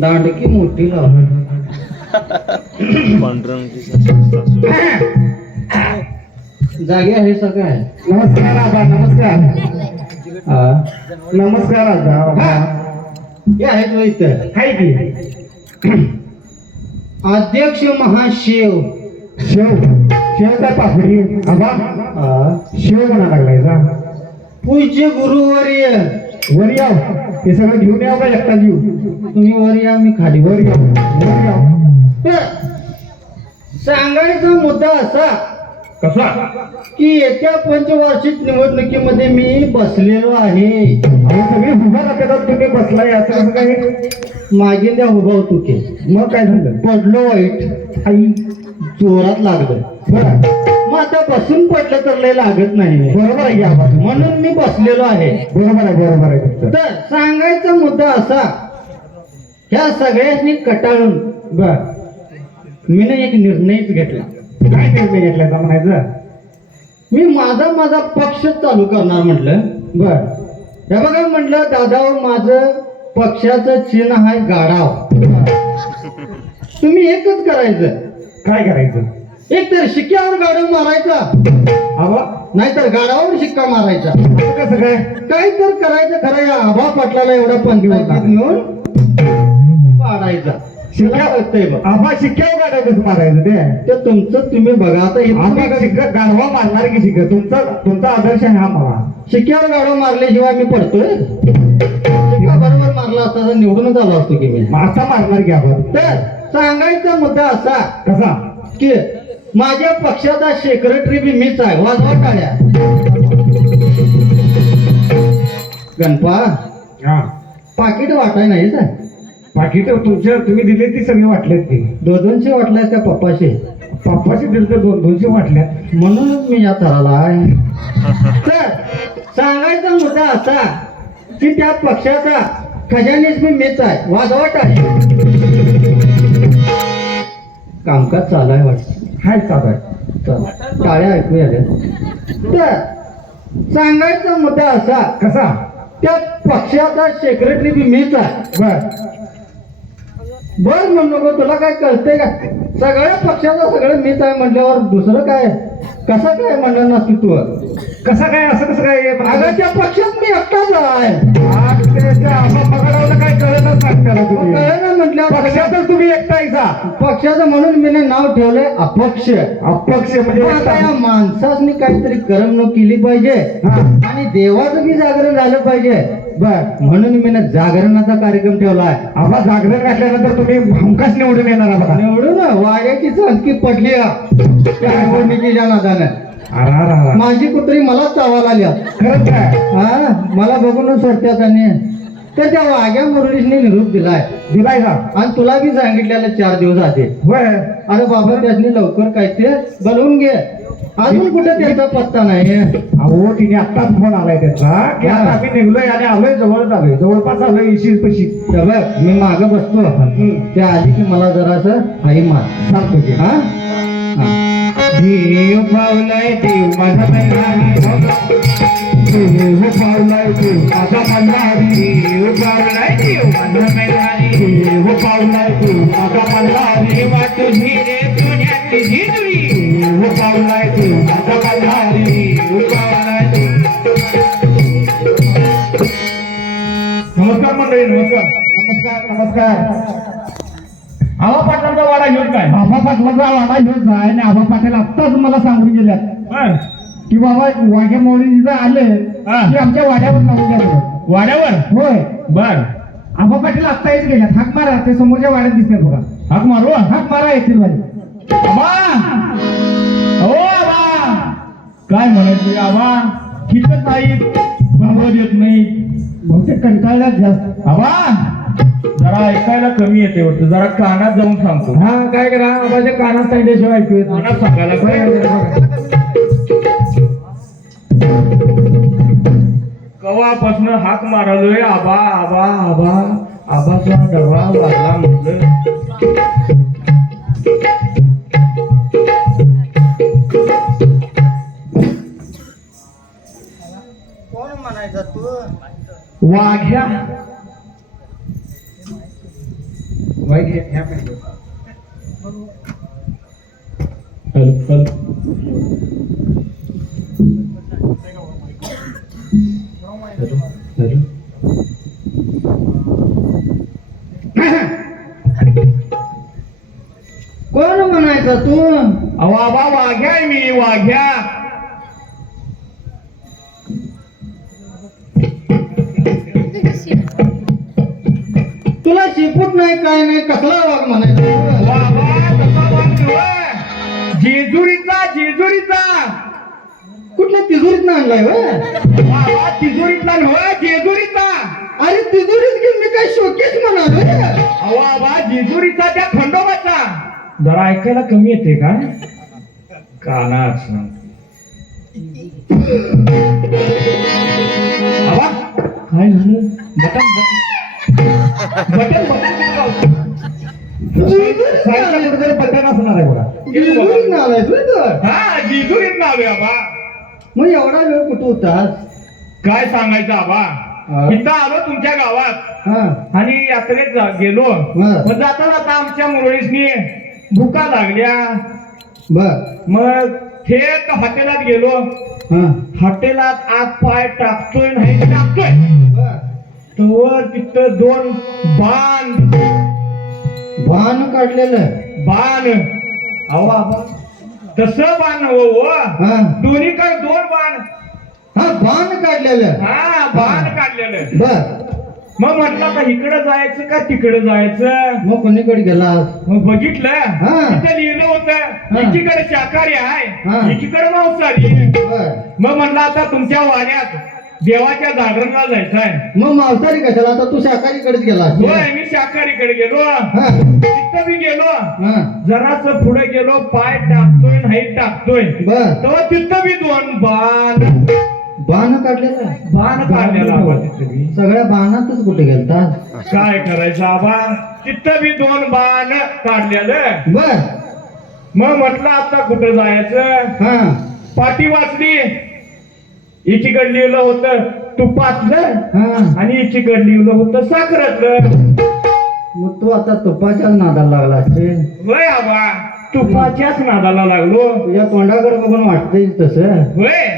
दांडकी मोठी लावली. जागे आहे सगळं. नमस्कार आबा, नमस्कार. नमस्कार आबा. हे आहेत व इथं हाय की अध्यक्ष महाशिव. शेव शेव काय पापडी आबा. शेव म्हणा लागलायचा. पूज्य गुरुवर्य. वर याव, हे सगळं घेऊन याव का एकटा जीव. तुम्ही वर या, मी खाली. वर याव, वर याव. सांगायचा मुद्दा असा कसा की येत्या पंचवार्षिक निवडणुकीमध्ये मी बसलेलो आहे. अहो सगळे उभा राहतात, तुम्ही बसलाय असं कसं काय. मागे त्या उभा होतो की मग काय झालं. पडलो वाईट. आई जोरात लागलं. बरं, मग आता बसून पडलं तर लय लागत नाही. बरोबर आहे की आबा. म्हणून मी बसलेलो आहे. बरोबर आहे, बरोबर आहे तुमचं. तर सांगायचा मुद्दा असा, ह्या सगळ्यांनी कटाळून बर, मी एक निर्णयच घेतला. काय निर्णय घेतलाय म्हणायचं. मी माझा पक्ष चालू करणार म्हटलं. बर, हे बघा म्हटलं, दादा माझं पक्षाचं चिन्ह आहे गाढाव. तुम्ही एकच करायचं. काय करायचं. एक तर शिक्क्यावर गाढव मारायचा, आबा नाहीतर गाढावर शिक्का मारायचा. असं कसं काय. काय तर करायचं. खरं या आभा पाटलाला एवढा पंचायतीत नेऊन पाडायचा. शिक्का बघतंय बघ. आबा शिक्क्यावर गाडा कसं मारायचं ते. ते तुमचं तुम्ही बघा. आता आम्ही हे शिक्का गाढवा मारणार की शिक्का. तुमचा आदर्श आहे हा मला. शिक्क्यावर गाढव मारल्याशिवाय मी पडतोय. शिक्का बरोबर मारला असता तर निवडूनच आलो असतो की मी. आता मारणार की आपण. तर सांगायचा मुद्दा असा कसा की माझ्या पक्षाचा सेक्रेटरी बी मीच आहे. वाजवा टाळ्या. गणपा हा, पाकिट वाटाय नाही सर. पाकिट तुमच्या तुम्ही दिले ती सगळी वाटलेत की. 200 वाटलाय का पप्पाशे. पप्पाशी दिले तर 200 वाटल्यात. म्हणूनच मी या थराला आहे. तर सांगायचा मुद्दा असा की त्या पक्षाचा खजानीच मी मीच आहे. वाजवा टाळ्या. कामकाज चालू आहे वाटतं. हाय चालू आहे. चला, टाळ्या ऐकू आल्या. तर सांगायचा मुद्दा असा, कसा. त्या पक्षाचा सेक्रेटरी बी मीच आहे. बर म्हणू नको, तुला काय कळतंय का. सगळ्या पक्षाचा सगळं मीच आहे म्हटल्यावर दुसरं काय कसं काय म्हणणार नसती तू. कसा काय असं कसं काय. अगं त्या पक्षात मी एकटाच आहे. पकडावलं काय कळतच सांगताना तुम्ही. कळलं ना म्हटल्यावर पक्षातच तुम्ही एकटायचा. पक्षाचं म्हणून मी नाव ठेवलंय अपक्ष. अपक्ष म्हणजे आता या माणसाने काहीतरी करमणूक केली पाहिजे हा. आणि देवाचं बी जागरण झालं पाहिजे. बर, म्हणून मी जागरणाचा कार्यक्रम ठेवलाय. आबा जागरण घातल्यानंतर तुम्ही हमखास निवडून येणार आहात. निवडून वाड्याची चणकी पडली त्या निवडणुकीच्या नादानं. माझी कुत्री मला चावायला आल्या. खरंच काय. हा, मला बघूनच सोडत्यात. आणि तर त्या वाघ्या मुरळीने निरोप दिलाय. दिलाय का. आणि तुला बी सांगितलेलं 4 दिवस आधी. होय. अरे बाबा त्यासनी लवकर काय ते बोलवून घे. अजून कुठे त्यांचा पत्ता नाही. अहो तिने आत्ताच फोन आलाय त्यांचा की आता आम्ही निघलोय आणि आलोय जवळच आलोय. जवळपास आलोय 20 पशी. बघ मी माग बसतो. ते आली की मला जरासं हाई मार सांगतो की. हा. देव पावलाय देव माझा मैलारी. देव पावलाय देव माझा मल्हारी. देव पावलाय देव माझा मैलारी. देव पावलाय देव माझा मल्हारी. तुझी रे पुण्याची झिजरी. देव पावलाय देव माझा मल्हारी. देव पावलाय देव. नमस्कार मंडळी. नमस्कार नमस्कार. आबा पाटलांचा वाडा घेऊन काय. आबा पाटलांचा वाडा घेऊन जाय. आणि आबा पाटील आत्ताच मला सांगून गेल्यात की बाबा वाघ्या मोळीला आले की आमच्या वाड्यावर लावून द्या. वाड्यावर. होय. बर. आबा पाटील आत्ता येत गेल्यात. हाक मारा. ते समोरच्या वाड्यात दिसतात बघा. हाक मारू. हाक मारा येतील बाई. हो आबा. काय म्हणायचं आबा. ठीकच नाही. आवाज येत नाही. बहुतेक कंटाळल्यात जास्त. आबा जरा ऐकायला कमी येते वाटतं. जरा कानात जाऊन सांगतो. हा काय करा. आबाच्या कानात सांगितल्याशिवाय ऐकू येत. कानात सांगायला कवापासून हाक मारलोय. आबा आबा आबा. आबाचा डबा वाजला म्हटलं. कोण म्हणायचा तू. वाघ्या बाईक ह्या पाहिजे हॅलो हॅलो हॅलो कोण म्हणायचा तू? अहो आबा वाघ्या आहे मी वाघ्या तुला शिपूट नाही काय नाही कसला वाघ म्हणायचा? बाबा कसा वाघ जेजुरीचा जेजुरीचा कुठल्या तिजोरीत आणलाय व्हय? बाबा तिजोरीतला नव्ह जेजुरीचा अरे तिजोरीत घेऊन मी काय शोकेश म्हणालोय? अहो आबा जेजुरीचा त्या खंडोबाचा जरा ऐकायला कमी येते का कानाच आबा काय झालं बटन बटन बटन असणार आहे बघा तिजोरीत आलाय तू? हा जेजुरीत नाव आहे आबा मग एवढा वेळ कुठं होतास? काय सांगायचं आबा हा. इथं आलो तुमच्या गावात हा आणि यात्रेत गेलो हा. मग जाता जाता आमच्या मुरळीसनी भुका लागल्या बर मग थेट हॉटेलात गेलो हा हॉटेलात आत पाय टाकतोय नाही टाकतोय बर तर तिथं दोन बाण भान काढलेलं बाण अहो आबा तसं बाण हो हा दोन्हीकडे दोन बाण हा भान काढलेलं हा बाण काढलेलं बर मग म्हटलं का इकडं जायचं का तिकडं जायचं मग कोणीकडे गेलास? मग बघितलं हा. तिथं लिहिलं होतं एकीकडे शाकाहारी हा. आहे एकीकडे मांसाहारी बर मग म्हणलं आता तुमच्या वाड्यात देवाच्या जागरणला जायचं आहे मग मांसाहारी कशाला? आता तू शाकाहारीकडेच गेलास? होय मी शाकाहारीकडे गेलो हा तिथं मी गेलो हा जरास पुढे गेलो पाय टाकतोय नाही टाकतोय बर तेव्हा तिथं मी दोन बाण बाण काढलेलं? बाण काढलेला आबा तिथं मी सगळ्या बाणातच कुठे गेलतास? काय करायचं आबा तिथं मी दोन बाण काढलेलं बर मग म्हटलं आता कुठं जायचं हा पाठी वाचली एकीकडे लिहिलं होतं तुपातलं हा आणि एकीकडे लिहिलं होतं साखरातलं मग तू आता तुपाच्याच नादाला लागला असेल. होय आबा तुपाच्याच नादाला लागलो तुझ्या तोंडाकडे बघून वाटतंय तसं. होय